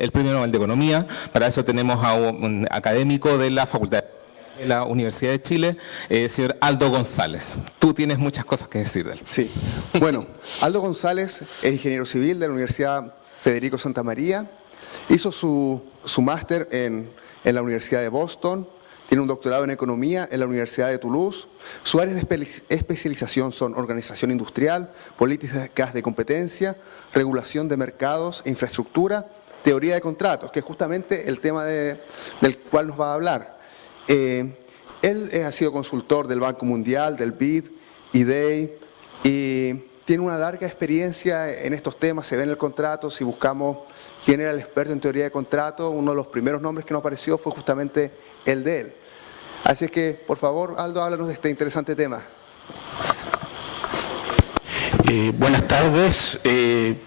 El Premio Nobel de Economía. Para eso tenemos a un académico de la Facultad de la Universidad de Chile, señor Aldo González. Tú tienes muchas cosas que decir de él. Sí. Bueno, Aldo González es ingeniero civil de la Universidad Federico Santa María. Hizo su máster en la Universidad de Boston. Tiene un doctorado en economía en la Universidad de Toulouse. Sus áreas de especialización son organización industrial, políticas de competencia, regulación de mercados e infraestructura, teoría de contratos, que es justamente el tema del cual nos va a hablar. Él ha sido consultor del Banco Mundial, del BID, IDEI, y tiene una larga experiencia en estos temas. Se ve en el contrato. Si buscamos quién era el experto en teoría de contratos, uno de los primeros nombres que nos apareció fue justamente el de él. Así es que, por favor, Aldo, háblanos de este interesante tema. Buenas tardes.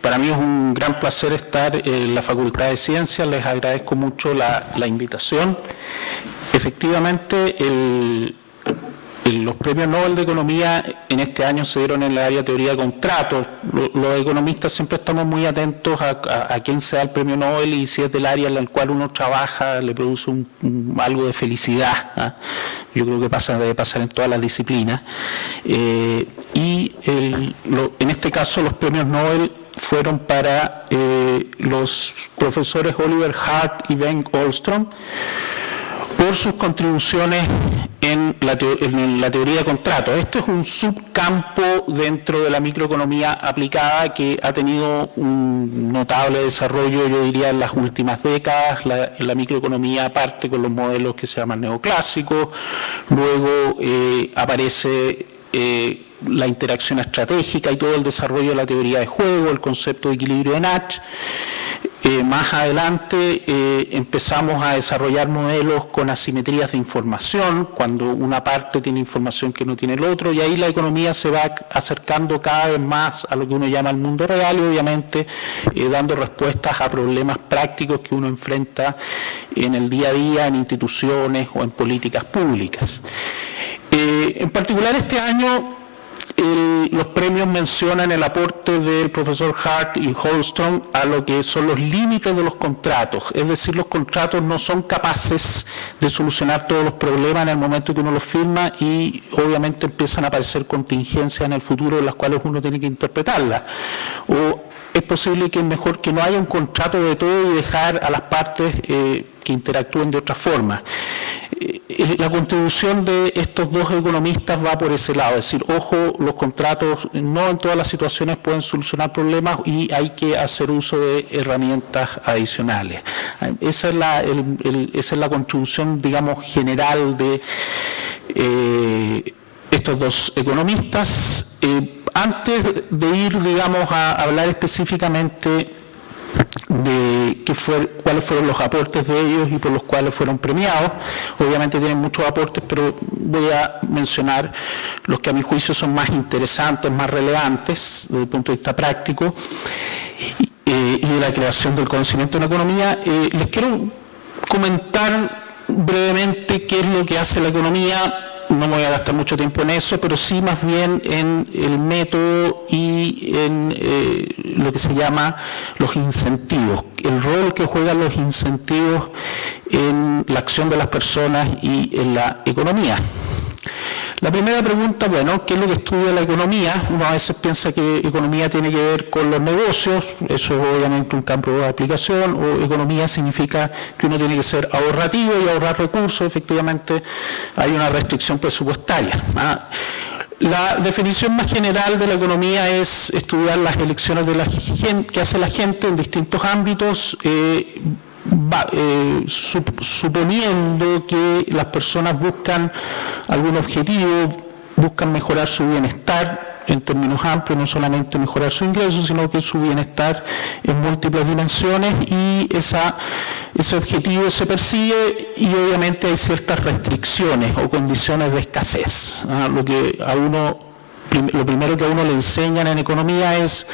Para mí es un gran placer estar en la Facultad de Ciencias. Les agradezco mucho la invitación. Efectivamente, los premios Nobel de Economía en este año se dieron en la área de teoría de contratos. Los economistas siempre estamos muy atentos a quién se da el premio Nobel y si es del área en la cual uno trabaja le produce algo de felicidad, ¿eh? Yo creo que debe pasar en todas las disciplinas. En este caso los premios Nobel fueron para los profesores Oliver Hart y Ben Goldstrom por sus contribuciones en la teoría de contratos. Este es un subcampo dentro de la microeconomía aplicada que ha tenido un notable desarrollo, yo diría, en las últimas décadas. La microeconomía parte con los modelos que se llaman neoclásicos, luego aparece la interacción estratégica y todo el desarrollo de la teoría de juego, el concepto de equilibrio de Nash. Más adelante empezamos a desarrollar modelos con asimetrías de información, cuando una parte tiene información que no tiene el otro, y ahí la economía se va acercando cada vez más a lo que uno llama el mundo real y obviamente dando respuestas a problemas prácticos que uno enfrenta en el día a día, en instituciones o en políticas públicas. En particular este año, los premios mencionan el aporte del profesor Hart y Goldstrom a lo que son los límites de los contratos, es decir, los contratos no son capaces de solucionar todos los problemas en el momento que uno los firma y obviamente empiezan a aparecer contingencias en el futuro en las cuales uno tiene que interpretarlas. O es posible que es mejor que no haya un contrato de todo y dejar a las partes que interactúen de otra forma. La contribución de estos dos economistas va por ese lado, es decir, ojo, los contratos no en todas las situaciones pueden solucionar problemas y hay que hacer uso de herramientas adicionales. Esa es la contribución, digamos, general de estos dos economistas. Antes de ir, digamos, a hablar específicamente de cuáles fueron los aportes de ellos y por los cuales fueron premiados. Obviamente tienen muchos aportes, pero voy a mencionar los que a mi juicio son más interesantes, más relevantes desde el punto de vista práctico y de la creación del conocimiento en economía. Les quiero comentar brevemente qué es lo que hace la economía. No me voy a gastar mucho tiempo en eso, pero sí más bien en el método y en lo que se llama los incentivos, el rol que juegan los incentivos en la acción de las personas y en la economía. La primera pregunta, bueno, ¿qué es lo que estudia la economía? Uno a veces piensa que economía tiene que ver con los negocios, eso es obviamente un campo de aplicación, o economía significa que uno tiene que ser ahorrativo y ahorrar recursos, efectivamente hay una restricción presupuestaria. La definición más general de la economía es estudiar las elecciones de la gente, que hace la gente en distintos ámbitos, suponiendo que las personas buscan algún objetivo, buscan mejorar su bienestar en términos amplios, no solamente mejorar su ingreso, sino que su bienestar en múltiples dimensiones, y ese objetivo se persigue y obviamente hay ciertas restricciones o condiciones de escasez. Lo primero que a uno le enseñan en economía es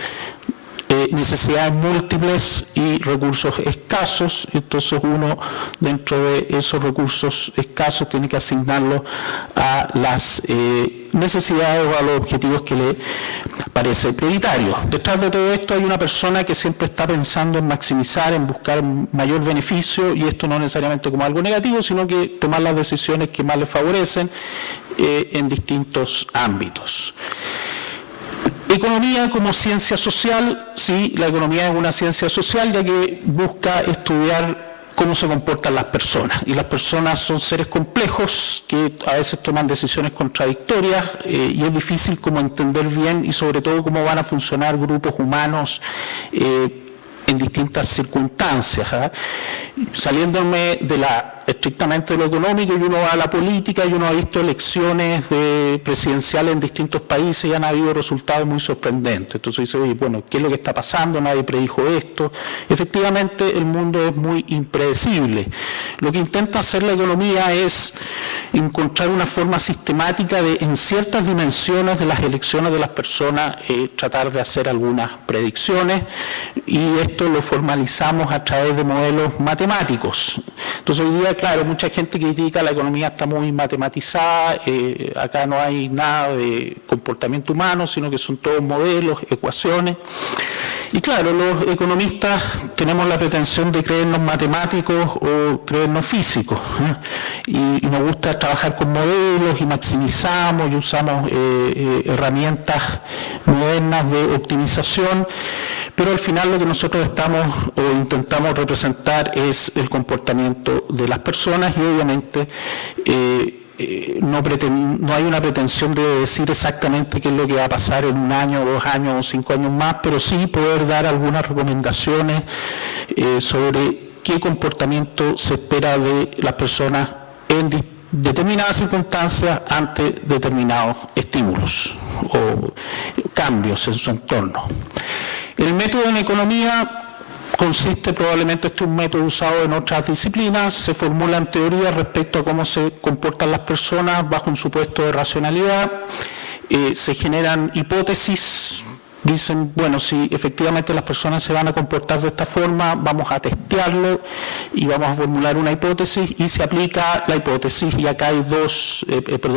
necesidades múltiples y recursos escasos. Entonces uno, dentro de esos recursos escasos, tiene que asignarlos a las necesidades o a los objetivos que le parece prioritario. Detrás de todo esto hay una persona que siempre está pensando en maximizar, en buscar mayor beneficio, y esto no necesariamente como algo negativo, sino que tomar las decisiones que más le favorecen en distintos ámbitos. Economía como ciencia social. Sí, la economía es una ciencia social, ya que busca estudiar cómo se comportan las personas. Y las personas son seres complejos que a veces toman decisiones contradictorias y es difícil como entender bien y sobre todo cómo van a funcionar grupos humanos en distintas circunstancias. Saliéndome de estrictamente de lo económico, y uno va a la política y uno ha visto elecciones presidenciales en distintos países y han habido resultados muy sorprendentes. Entonces dice, oye, bueno, ¿qué es lo que está pasando? Nadie predijo esto. Efectivamente, el mundo es muy impredecible. Lo que intenta hacer la economía es encontrar una forma sistemática de, en ciertas dimensiones de las elecciones de las personas, tratar de hacer algunas predicciones, y esto lo formalizamos a través de modelos matemáticos. Entonces hoy día, claro, mucha gente critica la economía, está muy matematizada, acá no hay nada de comportamiento humano, sino que son todos modelos, ecuaciones. Y claro, los economistas tenemos la pretensión de creernos matemáticos o creernos físicos, y nos gusta trabajar con modelos y maximizamos y usamos herramientas modernas de optimización, pero al final lo que nosotros estamos o intentamos representar es el comportamiento de las personas, y obviamente no hay una pretensión de decir exactamente qué es lo que va a pasar en 1 año, 2 años o 5 años más, pero sí poder dar algunas recomendaciones sobre qué comportamiento se espera de las personas en determinadas circunstancias ante determinados estímulos o cambios en su entorno. El método en economía consiste, probablemente este es un método usado en otras disciplinas, se formulan teorías respecto a cómo se comportan las personas bajo un supuesto de racionalidad, se generan hipótesis. Dicen, bueno, si efectivamente las personas se van a comportar de esta forma, vamos a testearlo y vamos a formular una hipótesis, y se aplica la hipótesis, y acá hay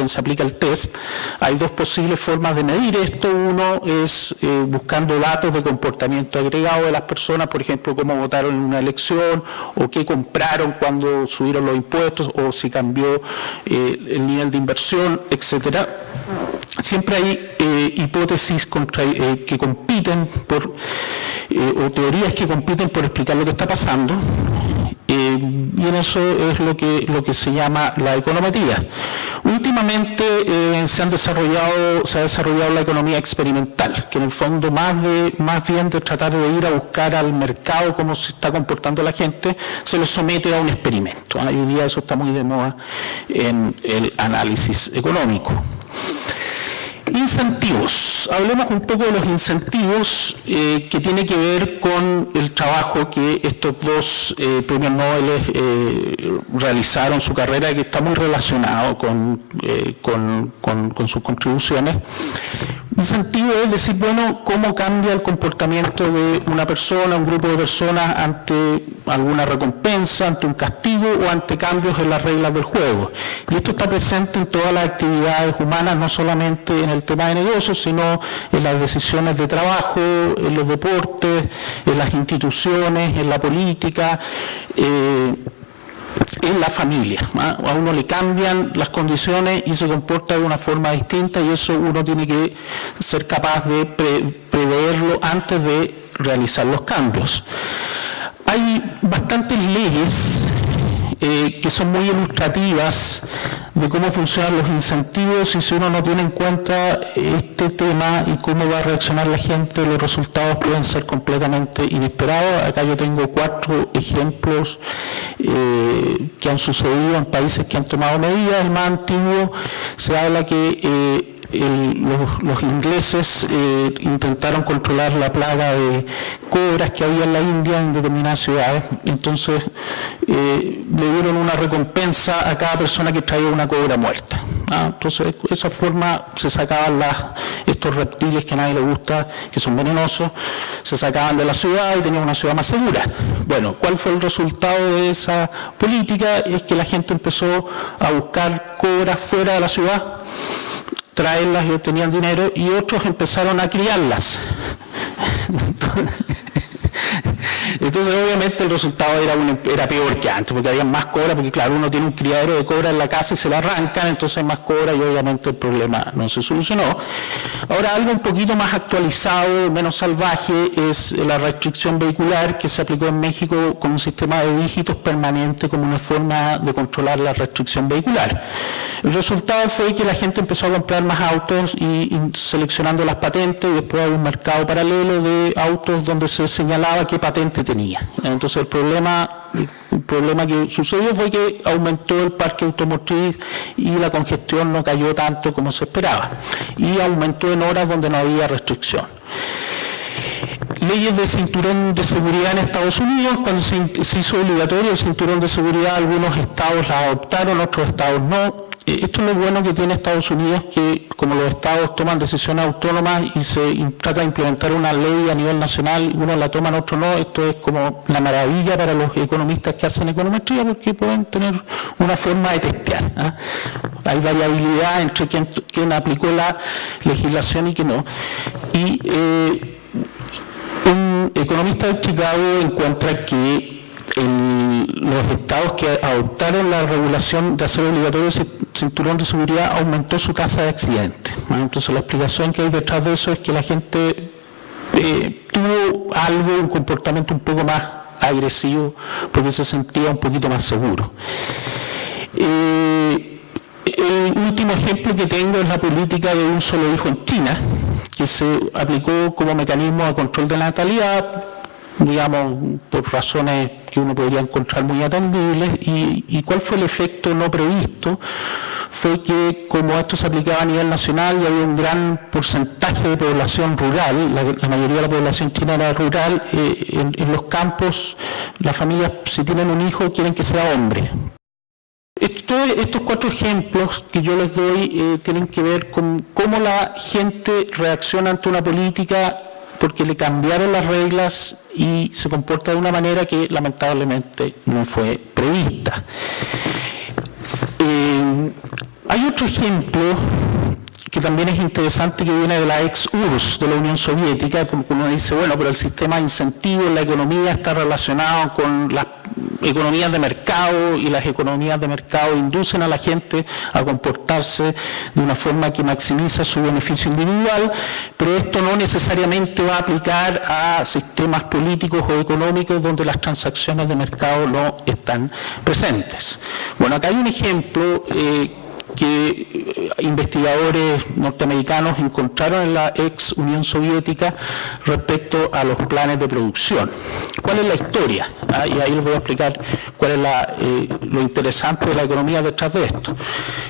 se aplica el test. Hay 2 posibles formas de medir esto. Uno es buscando datos de comportamiento agregado de las personas, por ejemplo, cómo votaron en una elección, o qué compraron cuando subieron los impuestos, o si cambió el nivel de inversión, etcétera. Siempre hay hipótesis que compiten o teorías que compiten por explicar lo que está pasando, y en eso es lo que se llama la econometría. Últimamente se ha desarrollado la economía experimental, que en el fondo más bien de tratar de ir a buscar al mercado cómo se está comportando la gente, se le somete a un experimento. Hoy día eso está muy de moda en el análisis económico. Incentivos. Hablemos un poco de los incentivos, que tiene que ver con el trabajo que estos 2 premios Nobel realizaron, su carrera, que está muy relacionado con sus contribuciones. Incentivo es decir, bueno, cómo cambia el comportamiento de una persona, un grupo de personas ante alguna recompensa, ante un castigo o ante cambios en las reglas del juego. Y esto está presente en todas las actividades humanas, no solamente en el tema de negocios, sino en las decisiones de trabajo, en los deportes, en las instituciones, en la política, en la familia. A uno le cambian las condiciones y se comporta de una forma distinta, y eso uno tiene que ser capaz de preverlo antes de realizar los cambios. Hay bastantes leyes que son muy ilustrativas de cómo funcionan los incentivos, y si uno no tiene en cuenta este tema y cómo va a reaccionar la gente, los resultados pueden ser completamente inesperados. Acá yo tengo 4 ejemplos que han sucedido en países que han tomado medidas. El más antiguo, se habla que los ingleses intentaron controlar la plaga de cobras que había en la India en determinadas ciudades. Entonces le dieron una recompensa a cada persona que traía una cobra muerta. Entonces, de esa forma se sacaban estos reptiles que a nadie le gusta, que son venenosos, se sacaban de la ciudad y tenían una ciudad más segura. Bueno, ¿cuál fue el resultado de esa política? Es que la gente empezó a buscar cobras fuera de la ciudad, traerlas y obtenían dinero, y otros empezaron a criarlas. Entonces, obviamente, el resultado era peor que antes, porque había más cobras, porque claro, uno tiene un criadero de cobras en la casa y se la arrancan, entonces hay más cobras y obviamente el problema no se solucionó. Ahora, algo un poquito más actualizado, menos salvaje, es la restricción vehicular que se aplicó en México con un sistema de dígitos permanente como una forma de controlar la restricción vehicular. El resultado fue que la gente empezó a comprar más autos y seleccionando las patentes, y después hay un mercado paralelo de autos donde se señalaba qué patente tenía. Entonces el problema que sucedió fue que aumentó el parque automotriz y la congestión no cayó tanto como se esperaba, y aumentó en horas donde no había restricción. Leyes de cinturón de seguridad en Estados Unidos, cuando se hizo obligatorio el cinturón de seguridad, algunos estados la adoptaron, otros estados no. Esto es lo bueno que tiene Estados Unidos, que como los estados toman decisiones autónomas y se trata de implementar una ley a nivel nacional, unos la toman, otros no. Esto es como la maravilla para los economistas que hacen econometría, porque pueden tener una forma de testear. Hay variabilidad entre quien aplicó la legislación y quien no. Y un economista de Chicago encuentra que los estados que adoptaron la regulación de hacer obligatorio el cinturón de seguridad aumentó su tasa de accidentes. Entonces la explicación que hay detrás de eso es que la gente tuvo un comportamiento un poco más agresivo porque se sentía un poquito más seguro. El último ejemplo que tengo es la política de un solo hijo en China, que se aplicó como mecanismo de control de la natalidad, digamos, por razones que uno podría encontrar muy atendibles. ¿Y cuál fue el efecto no previsto? Fue que como esto se aplicaba a nivel nacional y había un gran porcentaje de población rural, la mayoría de la población china era rural, en los campos las familias, si tienen un hijo, quieren que sea hombre. Estos 4 ejemplos que yo les doy tienen que ver con cómo la gente reacciona ante una política porque le cambiaron las reglas y se comporta de una manera que lamentablemente no fue prevista. Hay otro ejemplo que también es interesante, que viene de la ex-URSS, de la Unión Soviética, porque uno dice, bueno, pero el sistema de incentivos en la economía está relacionado con las economías de mercado, y las economías de mercado inducen a la gente a comportarse de una forma que maximiza su beneficio individual, pero esto no necesariamente va a aplicar a sistemas políticos o económicos donde las transacciones de mercado no están presentes. Bueno, acá hay un ejemplo que investigadores norteamericanos encontraron en la ex Unión Soviética respecto a los planes de producción. ¿Cuál es la historia? Y ahí les voy a explicar cuál es lo interesante de la economía detrás de esto.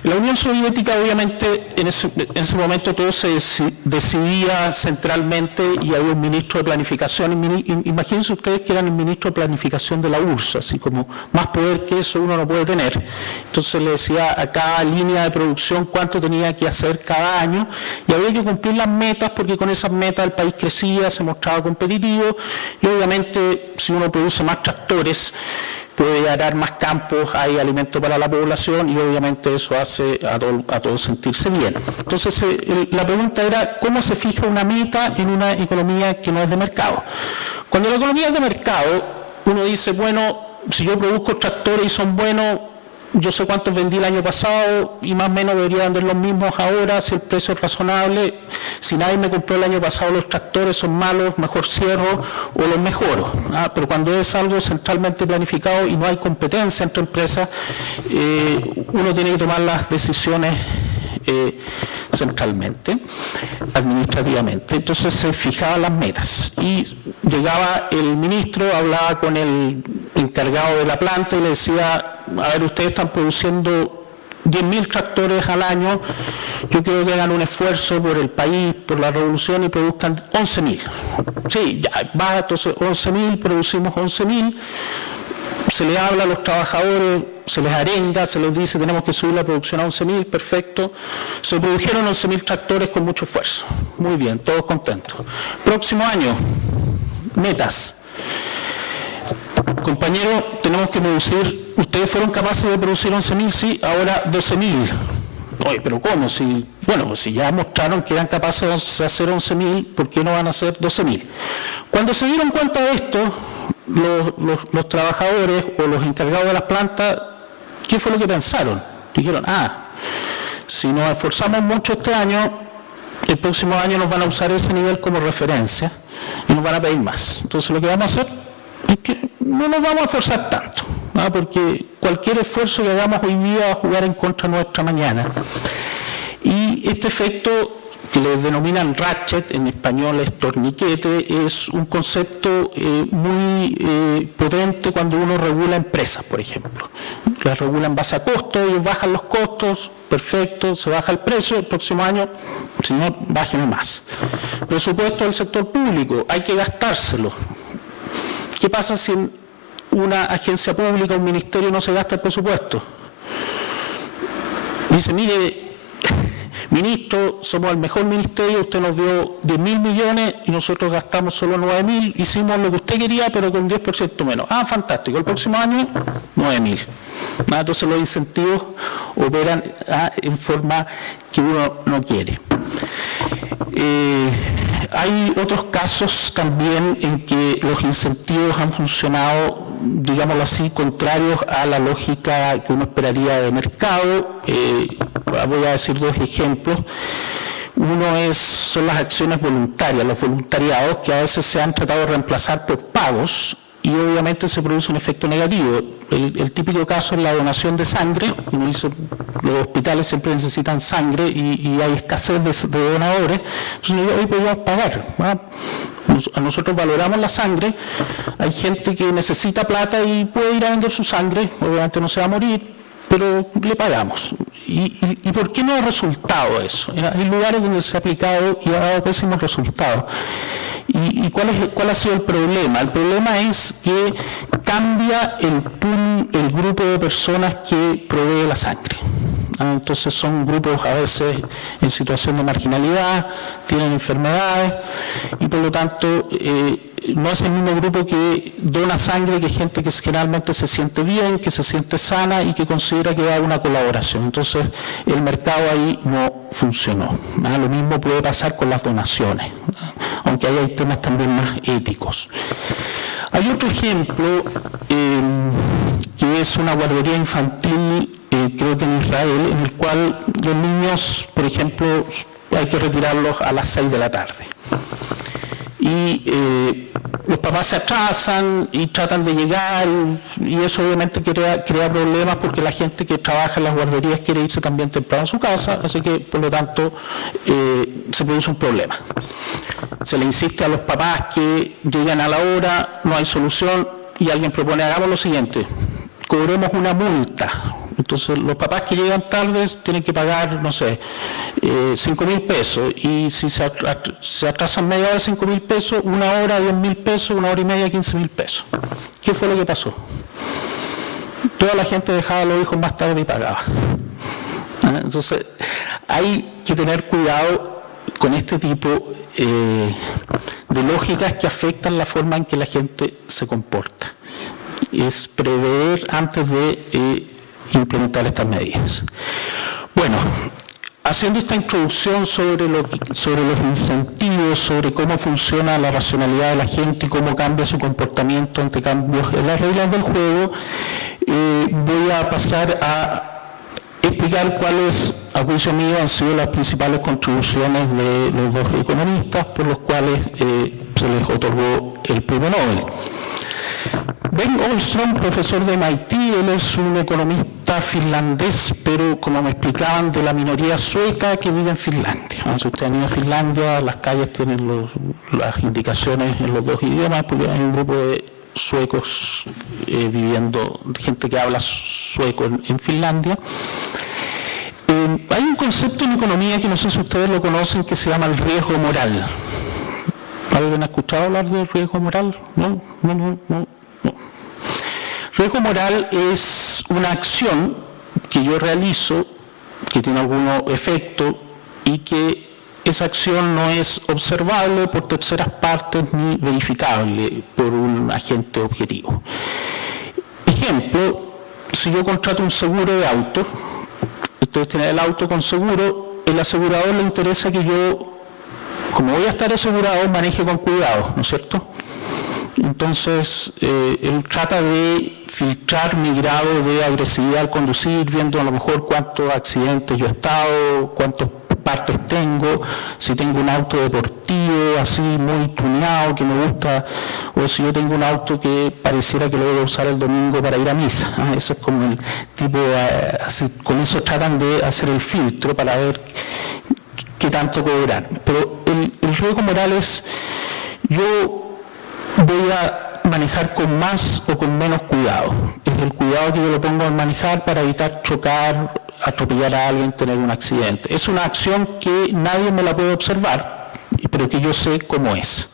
En la Unión Soviética, obviamente, en ese momento todo se decidía centralmente y había un ministro de planificación. Imagínense ustedes que eran el ministro de planificación de la URSS, así como más poder que eso uno no puede tener. Entonces le decía a cada línea de producción cuánto tenía que hacer cada año, y había que cumplir las metas, porque con esas metas el país crecía, se mostraba competitivo, y obviamente si uno produce más tractores puede arar más campos, hay alimento para la población, y obviamente eso hace a todos sentirse bien. Entonces la pregunta era, ¿cómo se fija una meta en una economía que no es de mercado? Cuando la economía es de mercado, uno dice, bueno, si yo produzco tractores y son buenos, yo sé cuántos vendí el año pasado y más o menos debería vender los mismos ahora si el precio es razonable. Si nadie me compró el año pasado los tractores, son malos, mejor cierro o los mejoro. Pero cuando es algo centralmente planificado y no hay competencia entre empresas, uno tiene que tomar las decisiones centralmente, administrativamente. Entonces se fijaban las metas y llegaba el ministro, hablaba con el encargado de la planta y le decía, a ver, ustedes están produciendo 10.000 tractores al año, yo quiero que hagan un esfuerzo por el país, por la revolución, y produzcan 11.000. Sí, ya va, entonces 11.000, producimos 11.000. se les habla a los trabajadores, se les arenga, se les dice tenemos que subir la producción a 11.000, perfecto. Se produjeron 11.000 tractores con mucho esfuerzo. Muy bien, todos contentos. Próximo año, metas. Compañero, tenemos que producir, ustedes fueron capaces de producir 11.000, sí, ahora 12.000. Oye, pero ¿cómo? Bueno, pues si ya mostraron que eran capaces de hacer 11.000, ¿por qué no van a hacer 12.000? Cuando se dieron cuenta de esto, los trabajadores o los encargados de las plantas, ¿qué fue lo que pensaron? Dijeron, si nos esforzamos mucho este año, el próximo año nos van a usar ese nivel como referencia y nos van a pedir más. Entonces lo que vamos a hacer es que no nos vamos a esforzar tanto, porque cualquier esfuerzo que hagamos hoy día va a jugar en contra nuestra mañana. Y este efecto, que le denominan ratchet, en español es torniquete, es un concepto muy potente cuando uno regula empresas, por ejemplo. Las regula en base a costos, ellos bajan los costos, perfecto, se baja el precio, el próximo año, señor, bájeme más. Presupuesto del sector público, hay que gastárselo. ¿Qué pasa si en una agencia pública, un ministerio, no se gasta el presupuesto? Dice, mire, ministro, somos el mejor ministerio, usted nos dio 10.000 millones y nosotros gastamos solo 9.000, hicimos lo que usted quería, pero con 10% menos. Fantástico, el próximo año, 9.000. Entonces los incentivos operan en forma que uno no quiere. Hay otros casos también en que los incentivos han funcionado, digámoslo así, contrarios a la lógica que uno esperaría de mercado. Voy a decir dos ejemplos. Uno son las acciones voluntarias, los voluntariados, que a veces se han tratado de reemplazar por pagos, y obviamente se produce un efecto negativo. El típico caso es la donación de sangre. Uno dice, los hospitales siempre necesitan sangre y hay escasez de donadores. Entonces hoy podemos pagar. A nosotros valoramos la sangre. Hay gente que necesita plata y puede ir a vender su sangre. Obviamente no se va a morir, pero le pagamos. ¿Y por qué no ha resultado eso? Hay lugares donde se ha aplicado y ha dado pésimos resultados. ¿Y cuál ha sido el problema? El problema es que cambia el grupo de personas que provee la sangre. Entonces son grupos a veces en situación de marginalidad, tienen enfermedades y por lo tanto no es el mismo grupo que dona sangre que gente que generalmente se siente bien, que se siente sana y que considera que da una colaboración. Entonces el mercado ahí no funcionó. Lo mismo puede pasar con las donaciones, aunque ahí hay temas también más éticos. Hay otro ejemplo que es una guardería infantil, creo que en Israel, en el cual los niños, por ejemplo, hay que retirarlos a las 6 de la tarde. Y los papás se atrasan y tratan de llegar, y eso obviamente crea problemas porque la gente que trabaja en las guarderías quiere irse también temprano a su casa, así que por lo tanto se produce un problema. Se le insiste a los papás que lleguen a la hora, no hay solución, y alguien propone, hagamos lo siguiente, cobremos una multa. Entonces los papás que llegan tarde tienen que pagar, no sé, 5.000 pesos, y si se atrasan media hora, 5.000 pesos, una hora, 10.000 pesos, una hora y media, 15.000 pesos. ¿Qué fue lo que pasó? Toda la gente dejaba a los hijos más tarde y pagaba. Entonces hay que tener cuidado con este tipo de lógicas que afectan la forma en que la gente se comporta. Es prever antes de implementar estas medidas. Bueno, haciendo esta introducción sobre los incentivos, sobre cómo funciona la racionalidad de la gente y cómo cambia su comportamiento ante cambios en las reglas del juego, voy a pasar a explicar cuáles, a juicio mío, han sido las principales contribuciones de los dos economistas por los cuales se les otorgó el premio Nobel. Ben Goldstrom, profesor de MIT, él es un economista finlandés, pero como me explicaban, de la minoría sueca que vive en Finlandia. Si usted ha ido a Finlandia, las calles tienen las indicaciones en los dos idiomas, porque hay un grupo de suecos viviendo, gente que habla sueco en Finlandia. Hay un concepto en economía que no sé si ustedes lo conocen, que se llama el riesgo moral. ¿Alguien ha escuchado hablar del riesgo moral? No. Riesgo moral es una acción que yo realizo, que tiene algún efecto y que esa acción no es observable por terceras partes ni verificable por un agente objetivo. Ejemplo, si yo contrato un seguro de auto, ustedes tienen el auto con seguro, el asegurador le interesa que yo, como voy a estar asegurado, maneje con cuidado, ¿no es cierto? Entonces, él trata de filtrar mi grado de agresividad al conducir, viendo a lo mejor cuántos accidentes yo he estado, cuántas partes tengo, si tengo un auto deportivo así muy tuneado que me gusta, o si yo tengo un auto que pareciera que lo voy a usar el domingo para ir a misa. Eso es como el tipo, con eso tratan de hacer el filtro para ver qué tanto cobrar. Pero el riesgo moral es, yo voy a manejar con más o con menos cuidado. Es el cuidado que yo le pongo al manejar para evitar chocar, atropellar a alguien, tener un accidente. Es una acción que nadie me la puede observar, pero que yo sé cómo es.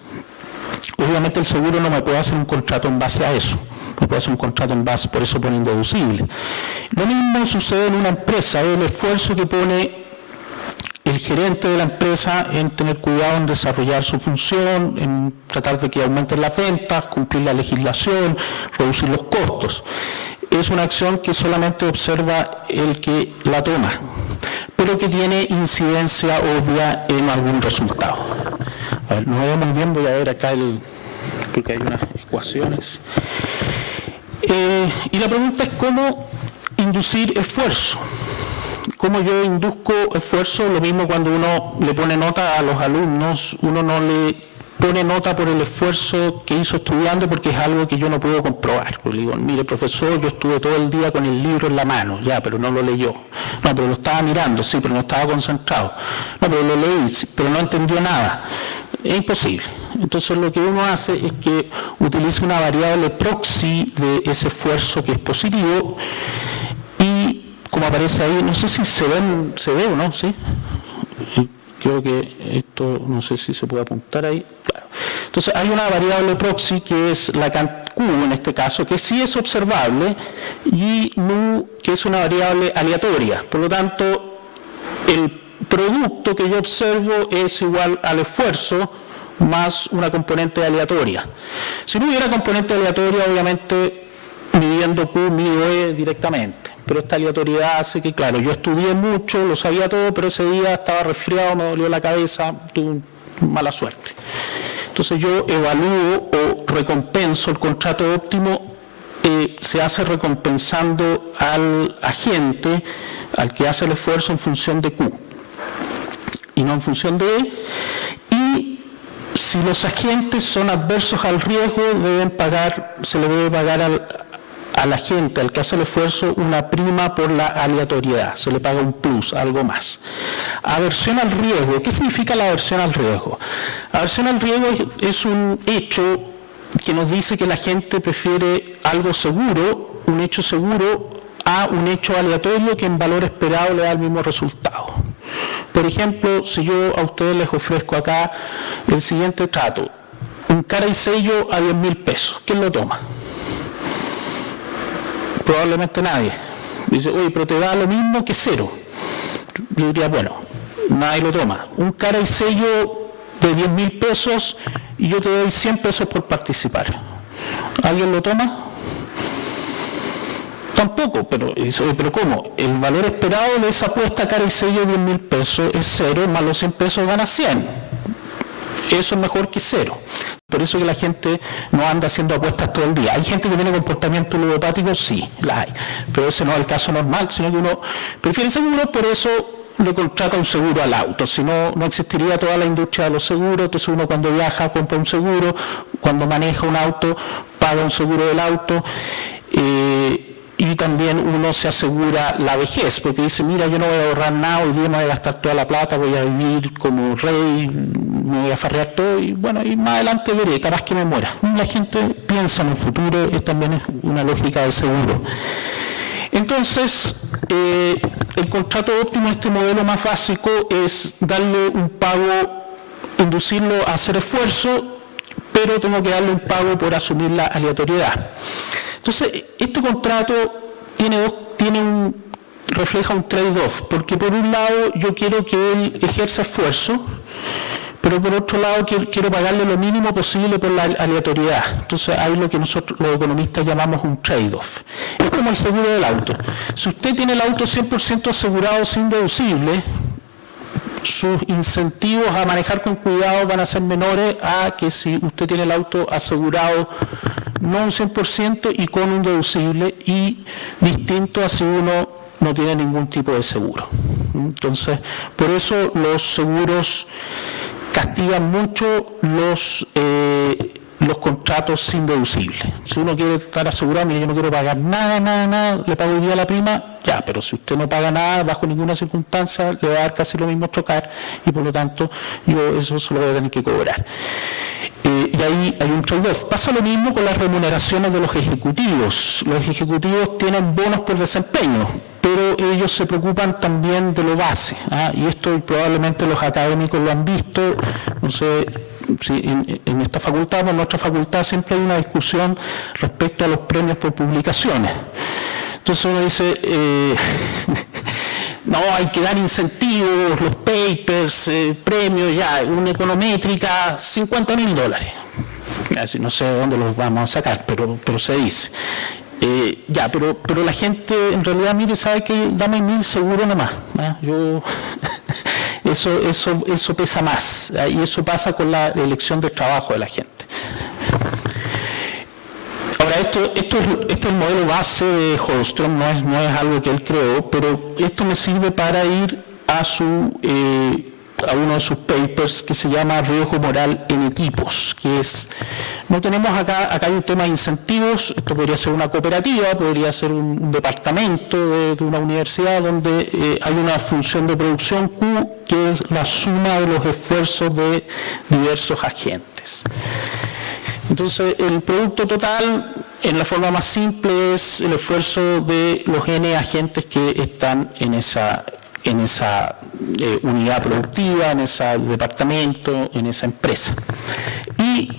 Obviamente el seguro no me puede hacer un contrato en base a eso. Me puede hacer un contrato en base, por eso pone indeducible. Lo mismo sucede en una empresa, el esfuerzo que pone el gerente de la empresa en tener cuidado en desarrollar su función, en tratar de que aumenten las ventas, cumplir la legislación, reducir los costos. Es una acción que solamente observa el que la toma, pero que tiene incidencia obvia en algún resultado. A ver, nos vemos bien, voy a ver acá porque hay unas ecuaciones. Y la pregunta es cómo inducir esfuerzo. ¿Cómo yo induzco esfuerzo? Lo mismo cuando uno le pone nota a los alumnos, uno no le pone nota por el esfuerzo que hizo estudiando porque es algo que yo no puedo comprobar. Porque le digo, mire profesor, yo estuve todo el día con el libro en la mano, ya, pero no lo leyó. No, pero lo estaba mirando, sí, pero no estaba concentrado. No, pero lo leí, sí, pero no entendió nada. Es imposible. Entonces lo que uno hace es que utiliza una variable proxy de ese esfuerzo que es positivo y como aparece ahí, no sé si se ve o no, ¿sí? Creo que esto, no sé si se puede apuntar ahí. Claro. Entonces hay una variable proxy que es la Q en este caso, que sí es observable, y mu, que es una variable aleatoria. Por lo tanto, el producto que yo observo es igual al esfuerzo más una componente aleatoria. Si no hubiera componente aleatoria, obviamente, midiendo Q, mido E directamente. Pero esta aleatoriedad hace que, claro, yo estudié mucho, lo sabía todo, pero ese día estaba resfriado, me dolió la cabeza, tuve mala suerte. Entonces yo evalúo o recompenso el contrato óptimo, se hace recompensando al agente, al que hace el esfuerzo en función de Q, y no en función de E. Y si los agentes son adversos al riesgo, se le debe pagar al agente, al que hace el esfuerzo, una prima por la aleatoriedad, se le paga un plus, algo más. Aversión al riesgo, ¿qué significa la aversión al riesgo? Aversión al riesgo es un hecho que nos dice que la gente prefiere algo seguro, un hecho seguro, a un hecho aleatorio que en valor esperado le da el mismo resultado. Por ejemplo, si yo a ustedes les ofrezco acá el siguiente trato, un cara y sello a 10.000 pesos, ¿quién lo toma? Probablemente nadie. Dice, oye, pero te da lo mismo que cero. Yo diría, bueno, nadie lo toma. Un cara y sello de 10.000 pesos y yo te doy 100 pesos por participar. ¿Alguien lo toma? Tampoco, pero dice, oye, pero ¿cómo? El valor esperado de esa apuesta cara y sello de 10.000 pesos es 0, más los 100 pesos gana 100. Eso es mejor que 0. Por eso que la gente no anda haciendo apuestas todo el día. ¿Hay gente que tiene comportamiento ludopático? Sí, la hay. Pero ese no es el caso normal, sino que uno prefiere seguro, por eso le contrata un seguro al auto. Si no, no existiría toda la industria de los seguros. Entonces uno cuando viaja compra un seguro, cuando maneja un auto paga un seguro del auto. Y también uno se asegura la vejez, porque dice, mira, yo no voy a ahorrar nada, hoy día me voy a gastar toda la plata, voy a vivir como rey, me voy a farrear todo, y bueno, y más adelante veré, capaz que me muera. La gente piensa en el futuro, también es una lógica de seguro. Entonces, el contrato óptimo, este modelo más básico, es darle un pago, inducirlo a hacer esfuerzo, pero tengo que darle un pago por asumir la aleatoriedad. Entonces, este contrato refleja un trade-off, porque por un lado yo quiero que él ejerza esfuerzo, pero por otro lado quiero pagarle lo mínimo posible por la aleatoriedad. Entonces hay lo que nosotros los economistas llamamos un trade-off. Es como el seguro del auto. Si usted tiene el auto 100% asegurado sin deducible, sus incentivos a manejar con cuidado van a ser menores a que si usted tiene el auto asegurado no un 100% y con un deducible, y distinto a si uno no tiene ningún tipo de seguro. Entonces, por eso los seguros castigan mucho los contratos sin deducible. Si uno quiere estar asegurado, mire, yo no quiero pagar nada, le pago hoy día la prima, ya, pero si usted no paga nada, bajo ninguna circunstancia, le va a dar casi lo mismo chocar, y por lo tanto, yo eso se lo voy a tener que cobrar. Y ahí hay un trade-off. Pasa lo mismo con las remuneraciones de los ejecutivos. Los ejecutivos tienen bonos por desempeño, pero ellos se preocupan también de lo base, y esto probablemente los académicos lo han visto. No sé si en esta facultad, en nuestra facultad siempre hay una discusión respecto a los premios por publicaciones. Entonces uno dice, no, hay que dar incentivos, los papers, premios, ya, una econométrica, $50.000. Así, no sé de dónde los vamos a sacar, pero se dice. Ya, pero la gente en realidad, mire, sabe que dame 1.000 seguro nomás. Yo eso pesa más, y eso pasa con la elección del trabajo de la gente. Ahora, esto es el modelo base de Holmstrom, no es algo que él creó, pero esto me sirve para ir a uno de sus papers que se llama Riesgo Moral en Equipos, que es, no tenemos acá hay un tema de incentivos. Esto podría ser una cooperativa, podría ser un departamento de una universidad donde hay una función de producción Q, que es la suma de los esfuerzos de diversos agentes. Entonces, el producto total, en la forma más simple, es el esfuerzo de los N agentes que están en esa unidad productiva, en ese departamento, en esa empresa. Y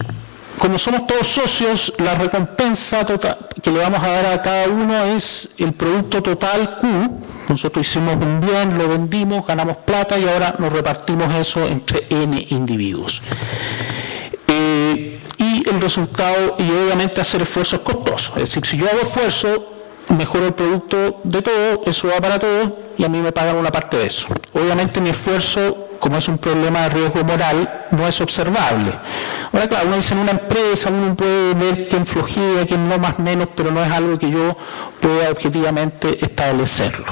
como somos todos socios, la recompensa total que le vamos a dar a cada uno es el producto total Q. Nosotros hicimos un bien, lo vendimos, ganamos plata y ahora nos repartimos eso entre N individuos. Y el resultado, y obviamente hacer esfuerzos costosos. Es decir, si yo hago esfuerzo, mejoro el producto de todo, eso va para todos y a mí me pagan una parte de eso. Obviamente mi esfuerzo, como es un problema de riesgo moral, no es observable. Ahora, claro, uno dice en una empresa, uno puede ver quién flojea, quién no, más o menos, pero no es algo que yo pueda objetivamente establecerlo.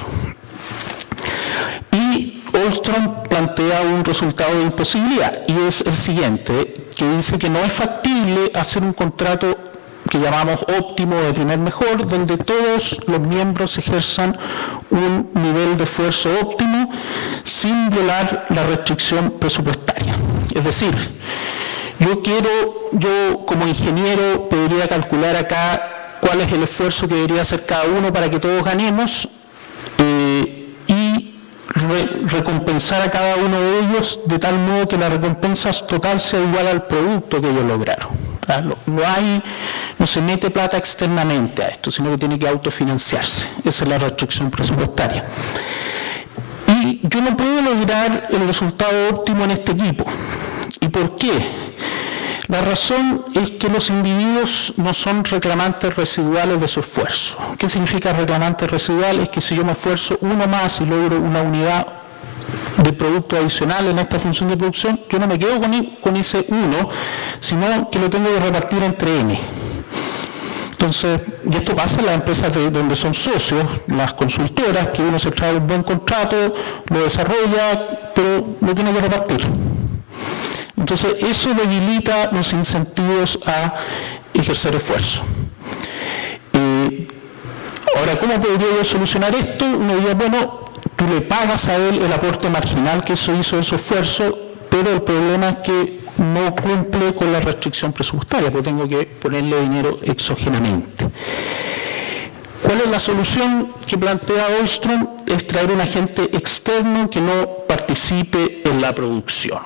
Y Holmstrom plantea un resultado de imposibilidad, y es el siguiente, que dice que no es factible hacer un contrato que llamamos óptimo de primer mejor, donde todos los miembros ejerzan un nivel de esfuerzo óptimo sin violar la restricción presupuestaria. Es decir, yo como ingeniero podría calcular acá cuál es el esfuerzo que debería hacer cada uno para que todos ganemos, y recompensar a cada uno de ellos de tal modo que la recompensa total sea igual al producto que ellos lograron. No se mete plata externamente a esto, sino que tiene que autofinanciarse. Esa es la restricción presupuestaria. Y yo no puedo lograr el resultado óptimo en este equipo. ¿Y por qué? La razón es que los individuos no son reclamantes residuales de su esfuerzo. ¿Qué significa reclamante residual? Es que si yo me esfuerzo uno más y logro una unidad de producto adicional en esta función de producción, yo no me quedo con ese uno, sino que lo tengo que repartir entre N. Entonces, y esto pasa en las empresas donde son socios, las consultoras, que uno se trae un buen contrato, lo desarrolla, pero lo tiene que repartir. Entonces, eso debilita los incentivos a ejercer esfuerzo. Ahora, ¿cómo podría yo solucionar esto? Uno diría, bueno, tú le pagas a él el aporte marginal que hizo de su esfuerzo, pero el problema es que no cumple con la restricción presupuestaria, porque tengo que ponerle dinero exógenamente. ¿Cuál es la solución que plantea Holmstrom? Es traer un agente externo que no participe en la producción.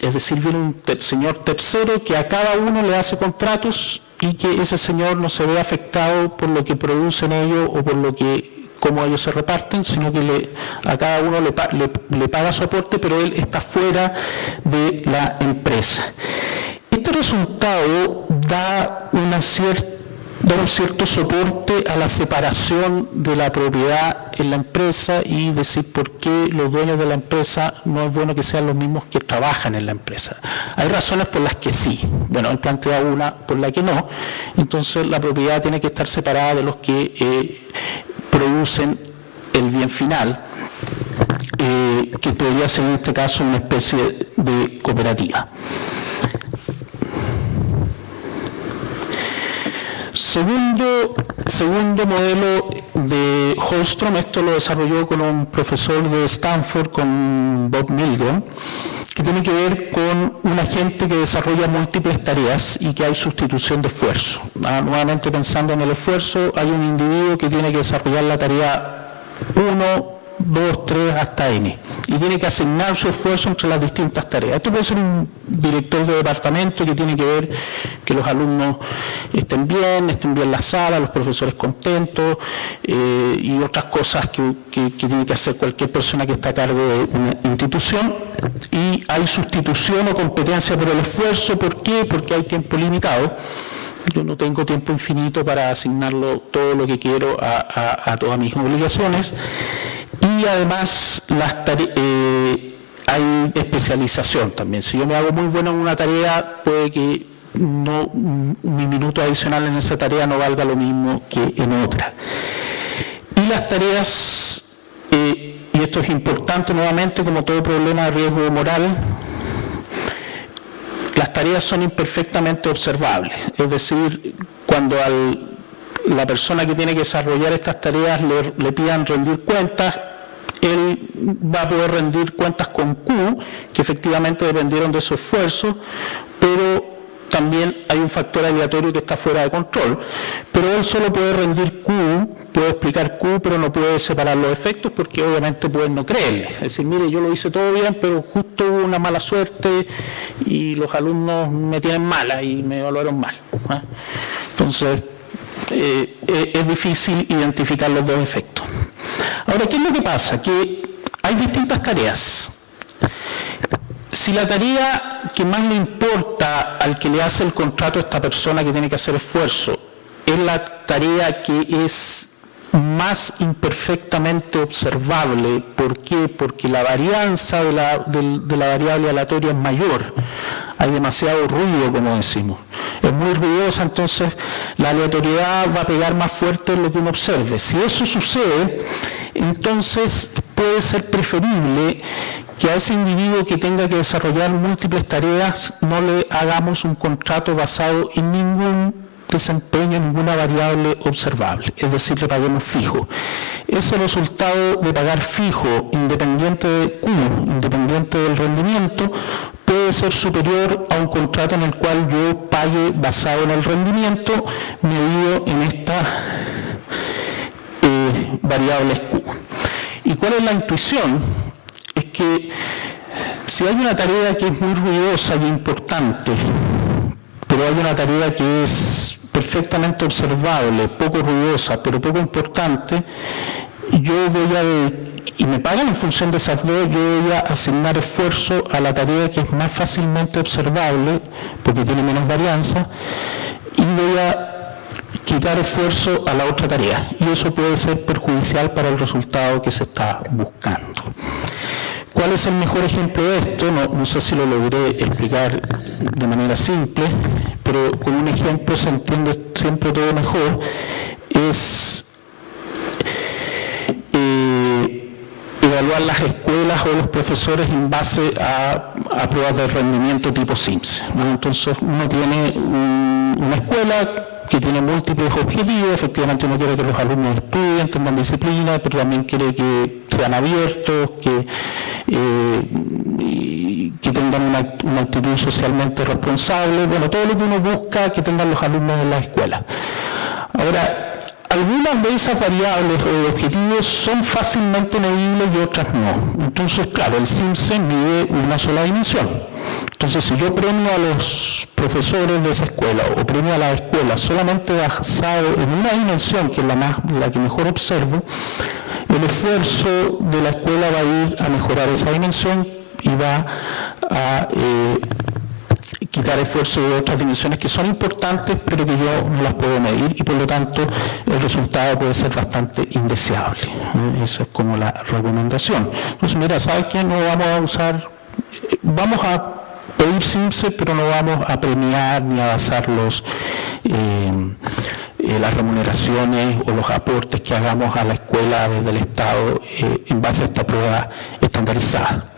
Es decir, viene un señor tercero que a cada uno le hace contratos y que ese señor no se ve afectado por lo que producen ellos o por lo que cómo ellos se reparten, sino que a cada uno le paga su aporte, pero él está fuera de la empresa. Este resultado da un cierto soporte a la separación de la propiedad en la empresa y decir por qué los dueños de la empresa no es bueno que sean los mismos que trabajan en la empresa. Hay razones por las que sí. Bueno, él plantea una por la que no. Entonces la propiedad tiene que estar separada de los que producen el bien final, que podría ser en este caso una especie de cooperativa. Segundo modelo de Holmstrom, esto lo desarrolló con un profesor de Stanford, con Bob Milgrom, que tiene que ver con un agente que desarrolla múltiples tareas y que hay sustitución de esfuerzo. Nuevamente pensando en el esfuerzo, hay un individuo que tiene que desarrollar la tarea 1, 2, 3, hasta N, y tiene que asignar su esfuerzo entre las distintas tareas. Esto puede ser un director de departamento que tiene que ver que los alumnos estén bien la sala, los profesores contentos, y otras cosas que tiene que hacer cualquier persona que está a cargo de una institución. Y hay sustitución o competencia por el esfuerzo. ¿Por qué? Porque hay tiempo limitado. Yo no tengo tiempo infinito para asignarlo todo lo que quiero a todas mis obligaciones. Y además hay especialización también. Si yo me hago muy bueno en una tarea, puede que mi minuto adicional en esa tarea no valga lo mismo que en otra. Y las tareas, y esto es importante nuevamente, como todo problema de riesgo moral, las tareas son imperfectamente observables. Es decir, cuando la persona que tiene que desarrollar estas tareas le pidan rendir cuentas, él va a poder rendir cuentas con Q, que efectivamente dependieron de su esfuerzo, pero también hay un factor aleatorio que está fuera de control. Pero él solo puede rendir Q, puede explicar Q, pero no puede separar los efectos porque obviamente pueden no creerle. Es decir, mire, yo lo hice todo bien, pero justo hubo una mala suerte y los alumnos me tienen mala y me evaluaron mal. Entonces, es difícil identificar los dos efectos. Ahora, ¿qué es lo que pasa? Que hay distintas tareas. Si la tarea que más le importa al que le hace el contrato a esta persona que tiene que hacer esfuerzo es la tarea que es más imperfectamente observable, ¿por qué? Porque la varianza de la variable aleatoria es mayor. Hay demasiado ruido, como decimos. Es muy ruidosa, entonces la aleatoriedad va a pegar más fuerte en lo que uno observe. Si eso sucede, entonces puede ser preferible que a ese individuo que tenga que desarrollar múltiples tareas no le hagamos un contrato basado en ningún desempeño, ninguna variable observable, es decir, le paguemos fijo. Ese resultado de pagar fijo, independiente de Q, independiente del rendimiento, puede ser superior a un contrato en el cual yo pague basado en el rendimiento medido en estas variables Q. ¿Y cuál es la intuición? Es que si hay una tarea que es muy ruidosa y importante, pero hay una tarea que es perfectamente observable, poco ruidosa, pero poco importante, y me pagan en función de esas dos, yo voy a asignar esfuerzo a la tarea que es más fácilmente observable, porque tiene menos varianza, y voy a quitar esfuerzo a la otra tarea. Y eso puede ser perjudicial para el resultado que se está buscando. ¿Cuál es el mejor ejemplo de esto? No sé si lo logré explicar de manera simple, pero con un ejemplo se entiende siempre todo mejor. Es evaluar las escuelas o los profesores en base a pruebas de rendimiento tipo SIMS, ¿no? Entonces uno tiene una escuela que tiene múltiples objetivos. Efectivamente uno quiere que los alumnos estudien, tengan disciplina, pero también quiere que sean abiertos, que tengan una actitud socialmente responsable, bueno, todo lo que uno busca que tengan los alumnos en la escuela. Ahora, algunas de esas variables o objetivos son fácilmente medibles y otras no. Entonces, claro, el CIMSE mide una sola dimensión. Entonces, si yo premio a los profesores de esa escuela o premio a la escuela solamente basado en una dimensión, que es la que mejor observo, el esfuerzo de la escuela va a ir a mejorar esa dimensión y va a quitar esfuerzo de otras dimensiones que son importantes, pero que yo no las puedo medir y por lo tanto el resultado puede ser bastante indeseable. Esa es como la recomendación. Entonces, mira, ¿sabes qué? No vamos a usar, vamos a pedir CIMSE, pero no vamos a premiar ni a basar las remuneraciones o los aportes que hagamos a la escuela desde el Estado en base a esta prueba estandarizada.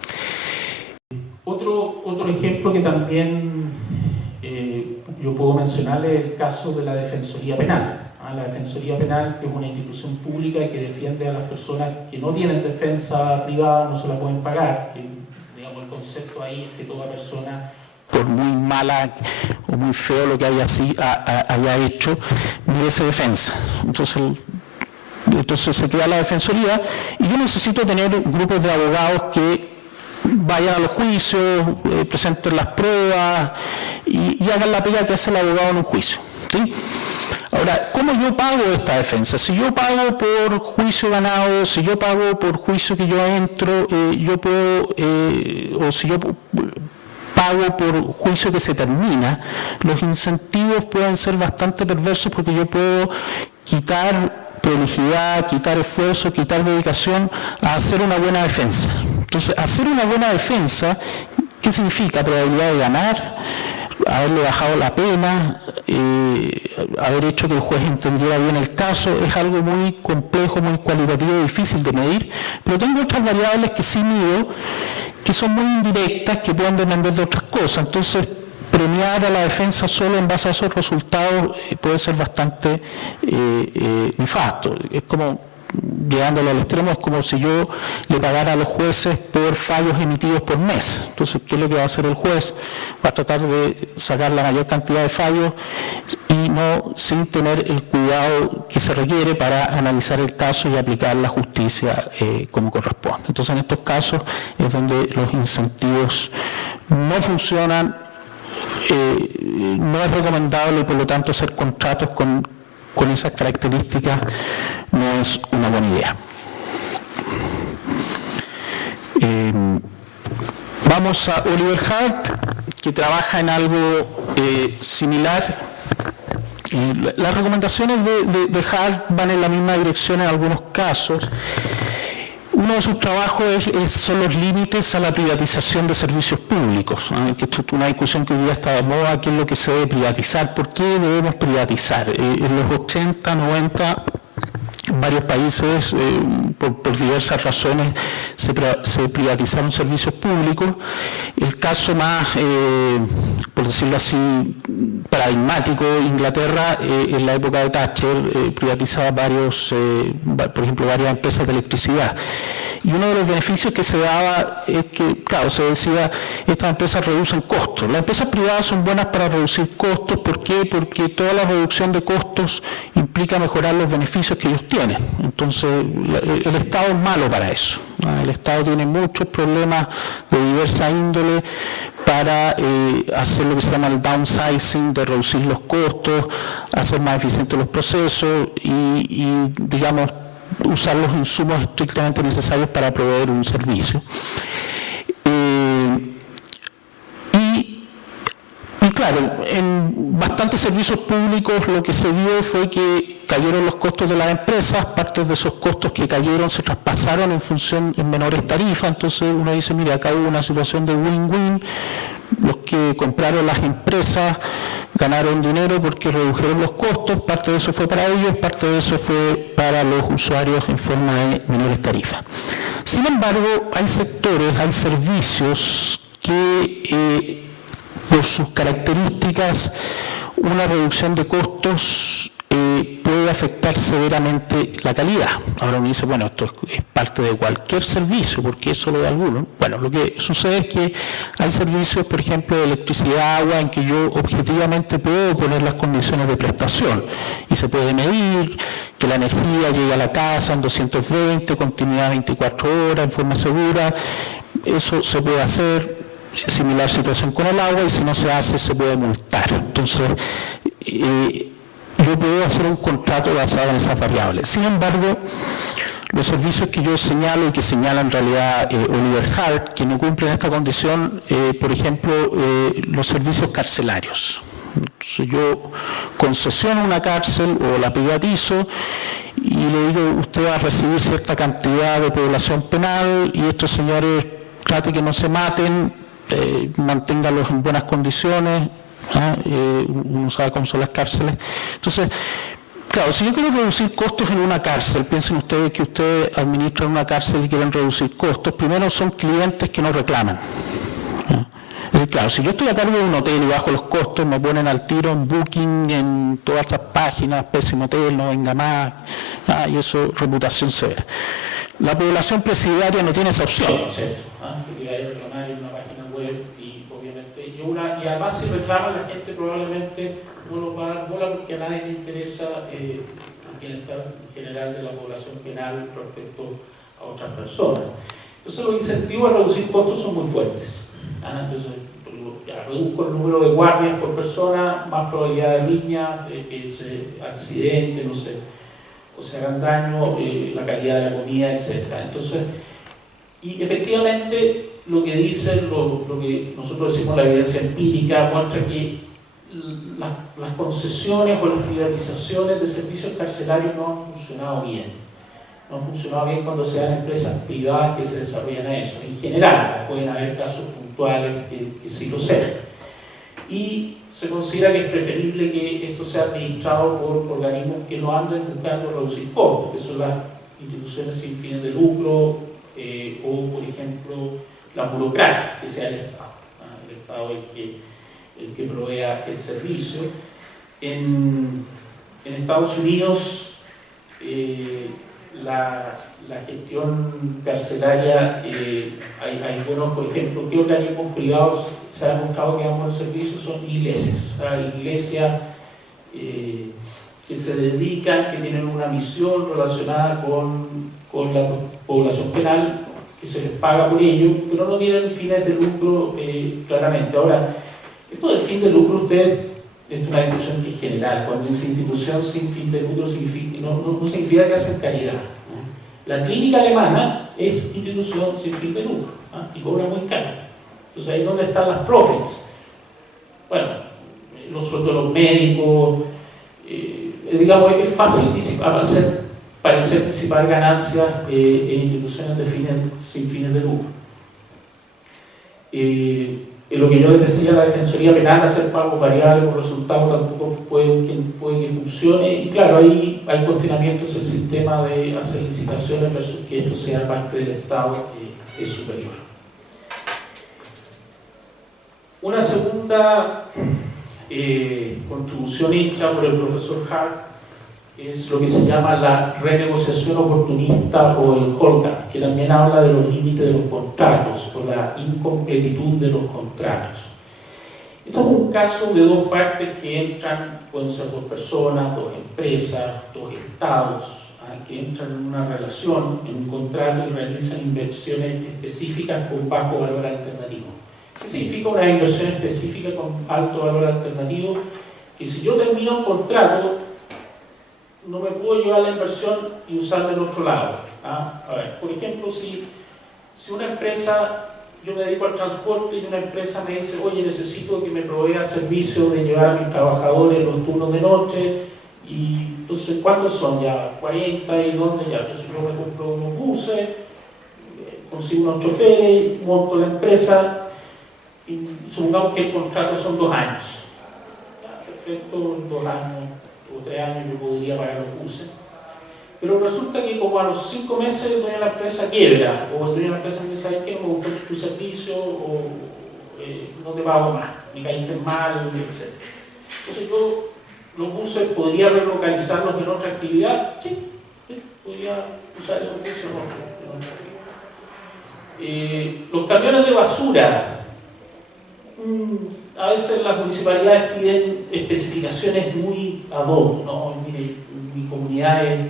Otro ejemplo que también yo puedo mencionar es el caso de la Defensoría Penal. La Defensoría Penal, que es una institución pública que defiende a las personas que no tienen defensa privada, no se la pueden pagar. Que, digamos, el concepto ahí es que toda persona, por muy mala o muy feo lo que haya hecho, merece defensa. Entonces se crea la Defensoría y yo necesito tener grupos de abogados que vayan a los juicios, presenten las pruebas y hagan la pega que hace el abogado en un juicio, ¿sí? Ahora, ¿cómo yo pago esta defensa? Si yo pago por juicio ganado, si yo pago por juicio que yo entro, yo puedo, o si yo pago por juicio que se termina, los incentivos pueden ser bastante perversos porque yo puedo quitar prolijidad, quitar esfuerzo, quitar dedicación a hacer una buena defensa. Entonces, hacer una buena defensa, ¿qué significa? Probabilidad de ganar, haberle bajado la pena, haber hecho que el juez entendiera bien el caso, es algo muy complejo, muy cualitativo, difícil de medir, pero tengo otras variables que sí mido, que son muy indirectas, que pueden depender de otras cosas. Entonces, premiar a la defensa solo en base a esos resultados puede ser bastante nefasto. Es como, llegándolo al extremo, es como si yo le pagara a los jueces por fallos emitidos por mes. Entonces, ¿qué es lo que va a hacer el juez? Va a tratar de sacar la mayor cantidad de fallos y no sin tener el cuidado que se requiere para analizar el caso y aplicar la justicia como corresponde. Entonces, en estos casos es donde los incentivos no funcionan. No es recomendable y por lo tanto hacer contratos con esas características no es una buena idea. Vamos a Oliver Hart, que trabaja en algo similar. Las recomendaciones de Hart van en la misma dirección en algunos casos. Uno de sus trabajos son los límites a la privatización de servicios públicos, que esto es una discusión que hoy día está de moda, qué es lo que se debe privatizar, por qué debemos privatizar. En los 80, 90, varios países, por diversas razones, se privatizaron servicios públicos. El caso más, por decirlo así, paradigmático, Inglaterra, en la época de Thatcher, privatizaba por ejemplo, varias empresas de electricidad. Y uno de los beneficios que se daba es que, claro, se decía, estas empresas reducen costos. Las empresas privadas son buenas para reducir costos. ¿Por qué? Porque toda la reducción de costos implica mejorar los beneficios que ellos tienen. Entonces, el Estado es malo para eso. El Estado tiene muchos problemas de diversa índole para hacer lo que se llama el downsizing, de reducir los costos, hacer más eficientes los procesos y digamos, usar los insumos estrictamente necesarios para proveer un servicio. Y claro, en bastantes servicios públicos lo que se vio fue que cayeron los costos de las empresas, partes de esos costos que cayeron se traspasaron en menores tarifas, entonces uno dice, mira, acá hubo una situación de win-win, los que compraron las empresas ganaron dinero porque redujeron los costos, parte de eso fue para ellos, parte de eso fue para los usuarios en forma de menores tarifas. Sin embargo, hay sectores, hay servicios que por sus características, una reducción de costos puede puede afectar severamente la calidad. Ahora uno dice, bueno, esto es parte de cualquier servicio, ¿por qué solo de algunos? Bueno, lo que sucede es que hay servicios, por ejemplo, de electricidad, agua, en que yo objetivamente puedo poner las condiciones de prestación y se puede medir que la energía llegue a la casa en 220, continuidad 24 horas, en forma segura. Eso se puede hacer. Similar situación con el agua, y si no se hace se puede multar. Entonces, yo puedo hacer un contrato basado en esas variables. Sin embargo, los servicios que yo señalo y que señala en realidad Oliver Hart, que no cumplen esta condición, por ejemplo, los servicios carcelarios. Entonces, yo concesiono una cárcel o la privatizo y le digo, usted va a recibir cierta cantidad de población penal y estos señores trate que no se maten, manténgalos en buenas condiciones, uno sabe cómo son las cárceles. Entonces, claro, si yo quiero reducir costos en una cárcel, piensen ustedes que ustedes administran una cárcel y quieren reducir costos, primero son clientes que no reclaman. Es decir, claro, si yo estoy a cargo de un hotel y bajo los costos, me ponen al tiro en Booking, en todas estas páginas, pésimo hotel, no venga más, y eso, reputación severa. La población presidiaria no tiene esa opción, ¿cierto? Porque hay que reclamar en una página web y obviamente, y además si reclama la gente probablemente no lo va a dar bola porque a nadie le interesa el bienestar general de la población penal respecto a otras personas. Entonces los incentivos a reducir costos son muy fuertes. Entonces, ya reduzco el número de guardias por persona, más probabilidad de riña, de que se accidente, no sé, o se hagan daño, la calidad de la comida, etc. Entonces, y efectivamente lo que dice, lo que nosotros decimos la evidencia empírica, muestra que las concesiones o las privatizaciones de servicios carcelarios no han funcionado bien. No ha funcionado bien cuando se dan empresas privadas que se desarrollan a eso. En general, pueden haber casos puntuales que sí lo sean. Y se considera que es preferible que esto sea administrado por organismos que no anden buscando reducir costos, que son las instituciones sin fines de lucro o, por ejemplo, la burocracia, que sea el Estado. El Estado el que provea el servicio. En Estados Unidos, la gestión carcelaria, hay buenos, por ejemplo, ¿qué organismos privados se ha demostrado que dan buen servicio? Son iglesias, iglesias que se dedican, que tienen una misión relacionada con la población penal, que se les paga por ello, pero no tienen fines de lucro claramente. Ahora, esto del fin de lucro, es una discusión que es general. Cuando dice institución sin fin de lucro, no significa que hacen caridad. La clínica alemana es institución sin fin de lucro y cobra muy caro. Entonces ahí es donde están las profits. Bueno, los sueldos de los médicos, digamos, es fácil parecer disipar ganancias en instituciones sin fines de lucro. Lo que yo les decía, la Defensoría Penal, hacer pagos variables por resultados tampoco puede que funcione, y claro, ahí hay cuestionamientos del sistema de hacer licitaciones versus que esto sea parte del Estado, es superior. Una segunda contribución hecha por el profesor Hart es lo que se llama la renegociación oportunista o el hold-up, que también habla de los límites de los contratos o la incompletitud de los contratos. Esto es un caso de dos partes que entran, pueden ser dos personas, dos empresas, dos estados, que entran en una relación, en un contrato y realizan inversiones específicas con bajo valor alternativo. ¿Qué significa una inversión específica con alto valor alternativo? Que si yo termino un contrato, no me puedo llevar la inversión y usarla en otro lado. A ver, por ejemplo, si una empresa, yo me dedico al transporte y una empresa me dice, oye, necesito que me provea servicio de llevar a mis trabajadores los turnos de noche, y entonces, ¿cuántos son ya? 40, ¿y dónde ya? Entonces yo me compro unos buses, consigo unos choferes, monto la empresa, y supongamos que el contrato son 2 años. Ya, perfecto, 2 años o 3 años yo podría pagar los buses. Pero resulta que como a los 5 meses el dueño de la empresa quiebra, o el dueño de la empresa dice, ¿sabes qué? No me gustó tu servicio, o no te pago más, me caíste mal, etc. Entonces yo los buses podría relocalizarlos en otra actividad, sí, podría usar esos buses en otra actividad. Los camiones de basura, a veces las municipalidades piden especificaciones muy ad hoc, ¿no? Mire, mi comunidad es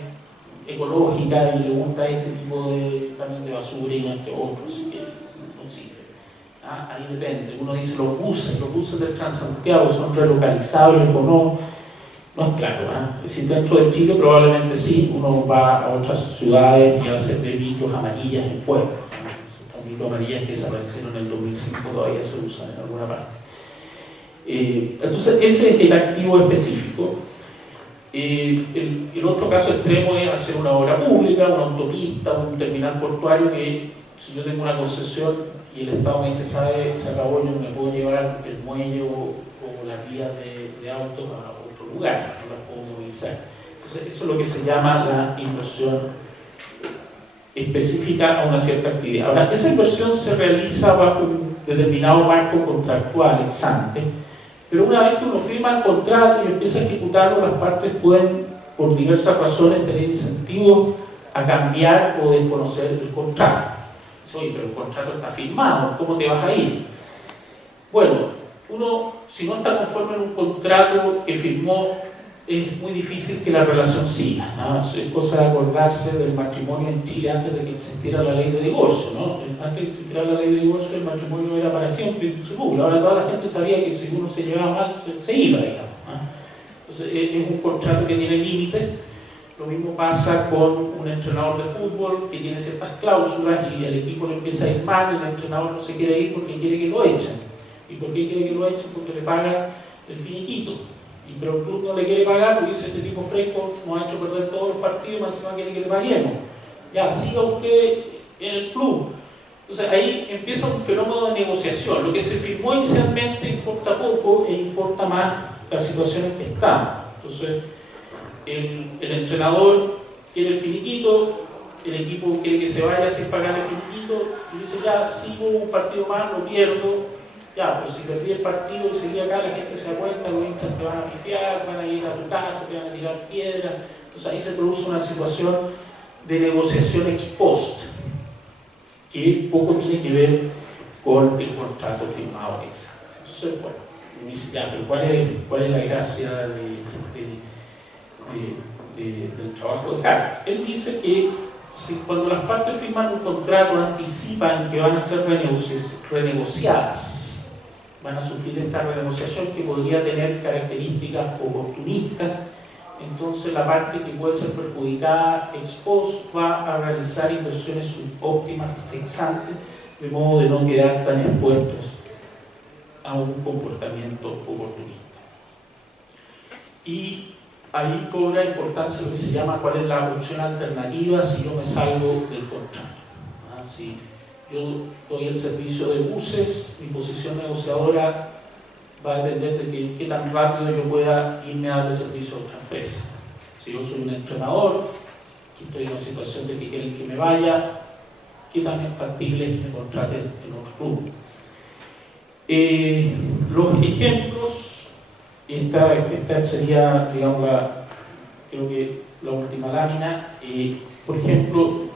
ecológica y le gusta este tipo de camión de basura y no este otro, así que no sirve. Ahí depende. Uno dice los buses del Transantiago son relocalizables o no, no es claro. Es decir, dentro de Chile probablemente sí, uno va a otras ciudades y a veces ve micros amarillas en pueblos. Estas micros amarillas que desaparecieron en el 2005 todavía se usan en alguna parte. Entonces ese es el activo específico. El otro caso extremo es hacer una obra pública, una autopista, un terminal portuario que si yo tengo una concesión y el Estado me dice, sabe, se acabó, yo no me puedo llevar el muelle o las vías de autos a otro lugar, no las puedo movilizar. Entonces eso es lo que se llama la inversión específica a una cierta actividad. Ahora, esa inversión se realiza bajo un determinado marco contractual ex ante, pero una vez que uno firma el contrato y empieza a ejecutarlo, las partes pueden, por diversas razones, tener incentivos a cambiar o desconocer el contrato. Dice, oye, pero el contrato está firmado, ¿cómo te vas a ir? Bueno, uno, si no está conforme en un contrato que firmó, es muy difícil que la relación siga, ¿no? Es cosa de acordarse del matrimonio en Chile antes de que existiera la ley de divorcio, ¿no? Antes de que existiera la ley de divorcio, el matrimonio era para siempre, ahora toda la gente sabía que si uno se llevaba mal, se iba, digamos, ¿no? Entonces es un contrato que tiene límites. Lo mismo pasa con un entrenador de fútbol que tiene ciertas cláusulas y el equipo le empieza a ir mal y el entrenador no se quiere ir porque quiere que lo echen. ¿Y por qué quiere que lo echen? Porque le pagan el finiquito. Pero el club no le quiere pagar porque dice, este tipo fresco nos ha hecho perder todos los partidos, más encima quiere que le paguemos. Ya, siga usted en el club. Entonces ahí empieza un fenómeno de negociación. Lo que se firmó inicialmente importa poco e importa más la situación en que estamos. Entonces el entrenador quiere el finiquito, el equipo quiere que se vaya sin pagar el finiquito y dice, ya, sigo un partido más, lo pierdo. Ya, pues si perdí el partido y seguí acá, la gente se acuesta, los hinchas te van a pifiar, van a ir a tu casa, te van a tirar piedras. Entonces ahí se produce una situación de negociación ex post, que poco tiene que ver con el contrato firmado ex ante. Entonces, bueno, uno dice, ya, pero ¿cuál es la gracia del trabajo de Hart? Él dice que cuando las partes firman un contrato anticipan que van a ser renegociadas, van a sufrir esta renegociación que podría tener características oportunistas, entonces la parte que puede ser perjudicada ex post va a realizar inversiones subóptimas ex ante, de modo de no quedar tan expuestos a un comportamiento oportunista. Y ahí cobra importancia lo que se llama cuál es la opción alternativa si yo me salgo del contrato. Si yo doy el servicio de buses, mi posición negociadora va a depender de qué tan rápido yo pueda irme a darle servicio a otra empresa. Si yo soy un entrenador, que estoy en una situación de que quieren que me vaya, qué tan factible es que me contraten en otro club. Los ejemplos, esta sería, digamos, creo que la última lámina. Por ejemplo,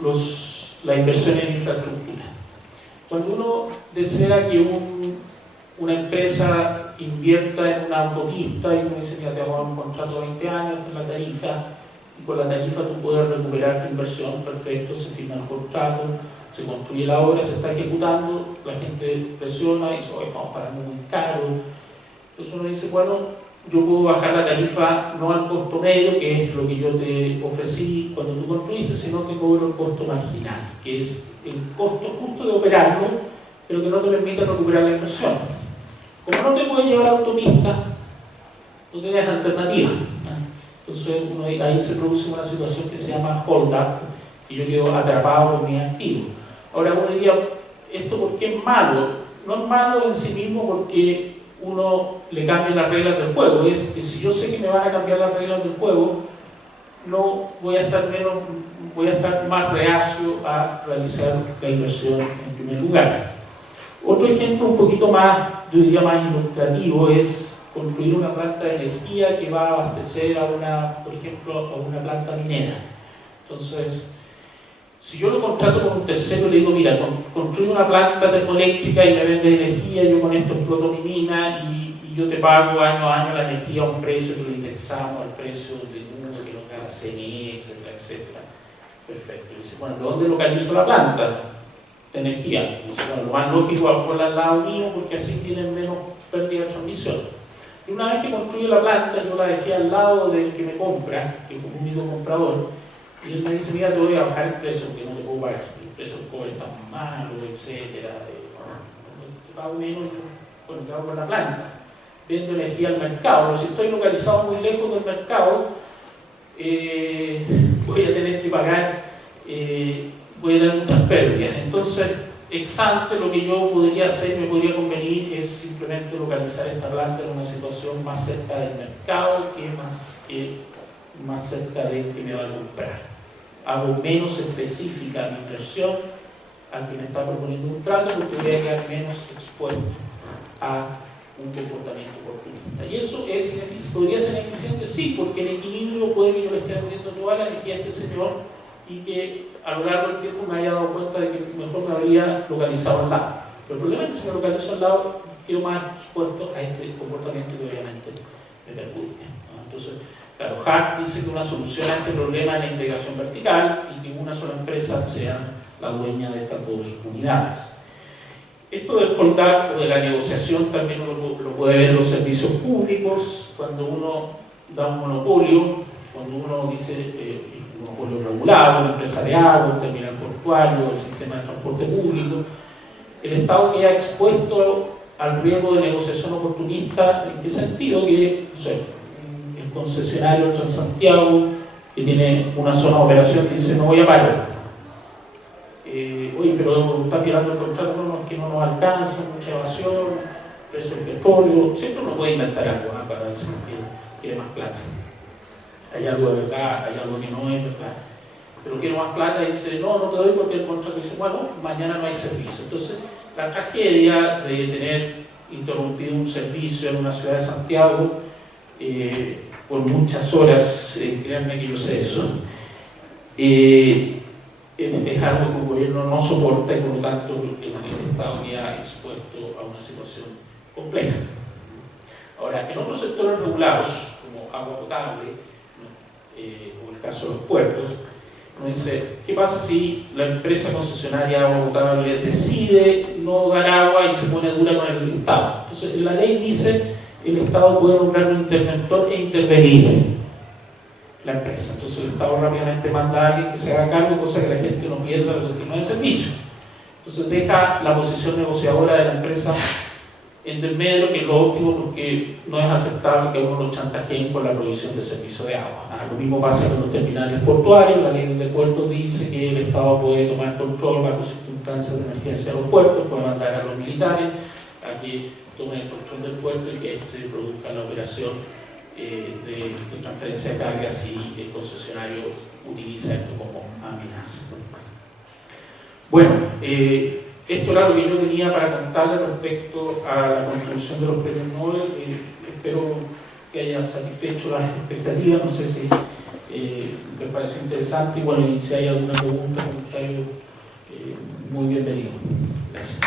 la inversión en infraestructura. Cuando uno desea que una empresa invierta en una autopista y uno dice, mira, te vamos a dar un contrato de 20 años, esta es la tarifa, y con la tarifa tú puedes recuperar tu inversión, perfecto, se firma el contrato, se construye la obra, se está ejecutando, la gente presiona y dice, oye, estamos pagando muy caro. Entonces uno dice, bueno, yo puedo bajar la tarifa no al costo medio, que es lo que yo te ofrecí cuando tú construiste, sino que cobro el costo marginal, que es el costo justo de operarlo, pero que no te permite recuperar la inversión. Como no te puedes llevar a autopista, no tienes alternativa. Entonces ahí se produce una situación que se llama hold up, y yo quedo atrapado con mis activos. Ahora uno diría, ¿esto por qué es malo? No es malo en sí mismo porque uno le cambia las reglas del juego. Es que si yo sé que me van a cambiar las reglas del juego, no voy a estar más reacio a realizar la inversión en primer lugar. Otro ejemplo un poquito más, yo diría más ilustrativo, es construir una planta de energía que va a abastecer a una, por ejemplo, a una planta minera. Entonces, si yo lo contrato con un tercero y le digo, mira, construye una planta termoeléctrica y me vende energía, yo con esto exploto mi mina y yo te pago año a año la energía a un precio que lo indexamos al precio de mundo que nos da la CNE, etcétera, etcétera. Perfecto. Y dice, bueno, ¿dónde localizo la planta de energía? Y dice, bueno, lo más lógico es ponerla al lado mío porque así tienen menos pérdida de transmisión. Y una vez que construyo la planta, yo la dejé al lado del que me compra, que es un único comprador, y él me dice, mira, te voy a bajar el precio porque no te puedo pagar, el precio del cobre está muy malo, etcétera, te pago menos, bueno, te hago con la planta, vendo energía al mercado, pero si estoy localizado muy lejos del mercado, voy a tener que pagar, voy a tener muchas pérdidas. Entonces, ex ante, lo que yo podría hacer, me podría convenir, es simplemente localizar esta planta en una situación más cerca del mercado que más cerca del que me va a comprar. Hago menos específica mi inversión al que me está proponiendo un trato, porque voy a quedar menos expuesto a un comportamiento oportunista. ¿Y eso podría ser eficiente? Sí, porque el equilibrio puede que yo le esté vendiendo toda la energía a este señor y que a lo largo del tiempo me haya dado cuenta de que mejor me habría localizado al lado. Pero el problema es que si me localizo al lado, quedo más expuesto a este comportamiento que obviamente me perjudica, ¿no? Entonces, claro, Hart dice que una solución a este problema es la integración vertical y que una sola empresa sea la dueña de estas dos unidades. Esto del holdback o de la negociación también uno lo puede ver en los servicios públicos, cuando uno da un monopolio, cuando uno dice un monopolio regulado, una empresa de agua, un terminal portuario, el sistema de transporte público, el Estado queda expuesto al riesgo de negociación oportunista. ¿En qué sentido? Que, no sé, el concesionario de Transantiago, que tiene una zona de operación, que dice, no voy a parar. Oye, pero está tirando el contrato, no, es que no nos alcanza, mucha evasión, precio del petróleo, siempre uno puede inventar algo, ¿no? Para decir que quiere más plata. Hay algo de verdad, hay algo que no es verdad. Pero quiero más plata y dice, no, no te doy porque el contrato dice, bueno, mañana no hay servicio. Entonces, la tragedia de tener interrumpido un servicio en una ciudad de Santiago por muchas horas, créanme que yo sé eso, es algo que el gobierno no soporta y por lo tanto el Estado queda expuesto a una situación compleja. Ahora, en otros sectores regulados, como agua potable, o el caso de los puertos, uno dice, ¿qué pasa si la empresa concesionaria de agua potable decide no dar agua y se pone dura con el Estado? Entonces, la ley dice que el Estado puede nombrar un interventor e intervenir la empresa. Entonces el Estado rápidamente manda a alguien que se haga cargo, cosa que la gente no pierda al continuar el servicio. Entonces deja la posición negociadora de la empresa en el medio, que es lo óptimo, porque no es aceptable que uno lo chantajeen con la provisión de servicio de agua. Lo mismo pasa con los terminales portuarios. La ley de puertos dice que el Estado puede tomar control bajo circunstancias de emergencia de los puertos, puede mandar a los militares a que tomen el control del puerto y que se produzca la operación de transferencia de carga si el concesionario utiliza esto como amenaza. Bueno, esto era lo que yo tenía para contarles respecto a la construcción de los premios Nobel. Espero que haya satisfecho las expectativas. No sé si les pareció interesante. Y bueno, y si hay alguna pregunta, comentario, muy bienvenido. Gracias.